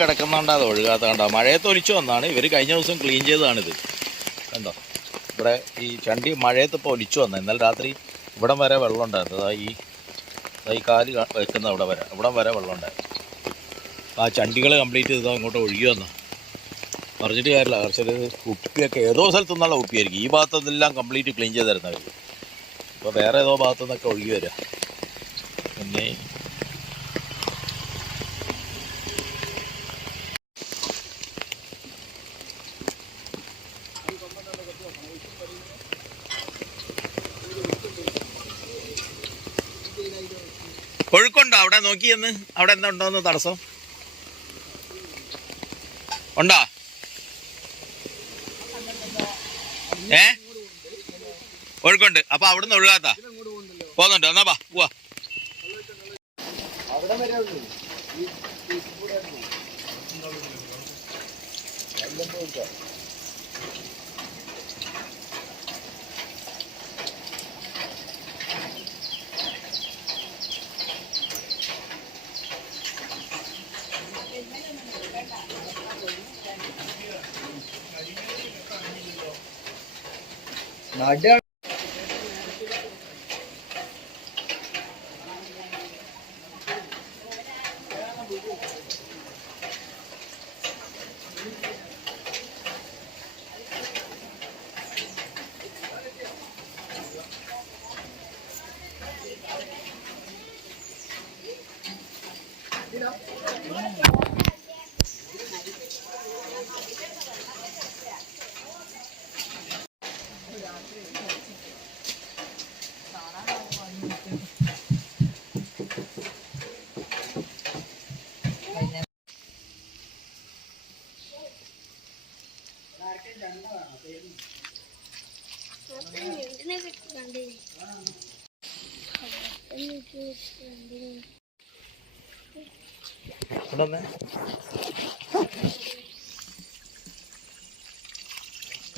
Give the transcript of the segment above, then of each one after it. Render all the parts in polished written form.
കിടക്കുന്നുണ്ട്, അത് ഒഴുകാത്ത കണ്ടോ. മഴയത്ത് ഒലിച്ചു വന്നാണ്. ഇവർ കഴിഞ്ഞ ദിവസം ക്ലീൻ ചെയ്തതാണിത്. കണ്ടോ, ഇവിടെ ഈ ചണ്ടി മഴയത്ത് ഇപ്പോൾ ഒലിച്ചു വന്നത്. ഇന്നലെ രാത്രി ഇവിടം വരെ വെള്ളം ഉണ്ടായിരുന്നു. ഈ കാല് വെക്കുന്ന ഇവിടം വരെ വെള്ളം ഉണ്ടായിരുന്നു. ആ ചണ്ടികൾ കംപ്ലീറ്റ് ചെയ്തോ ഇങ്ങോട്ട് ഒഴുകി വന്നു. പറഞ്ഞിട്ട് കാര്യമില്ല. കുറച്ചൊരു കുപ്പിയൊക്കെ ഏതോ സ്ഥലത്തു നിന്നുള്ള കുപ്പിയായിരിക്കും. ഈ ഭാഗത്തുനിന്നെല്ലാം കംപ്ലീറ്റ് ക്ലീൻ ചെയ്ത് തരുന്നവർ. ഇപ്പോൾ വേറെ ഏതോ ഭാഗത്തു നിന്നൊക്കെ ഒഴുകി വരിക. പിന്നെ ഒഴുക്കുണ്ടോ അവിടെ? നോക്കിയെന്ന് അവിടെ എന്താ ഉണ്ടോന്ന് തടസ്സം ഉണ്ടോ? ഒഴുക്കുണ്ട്. അപ്പൊ അവിടുന്ന് ഒഴുകാത്ത പോകുന്നുണ്ടോ? എന്നാ പോവാ.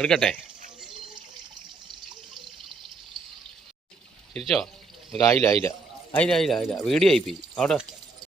എടുക്കട്ടെ, തിരിച്ചോ? ആയില്ല വീഡിയോ ആയിപ്പോയി അവിടെ.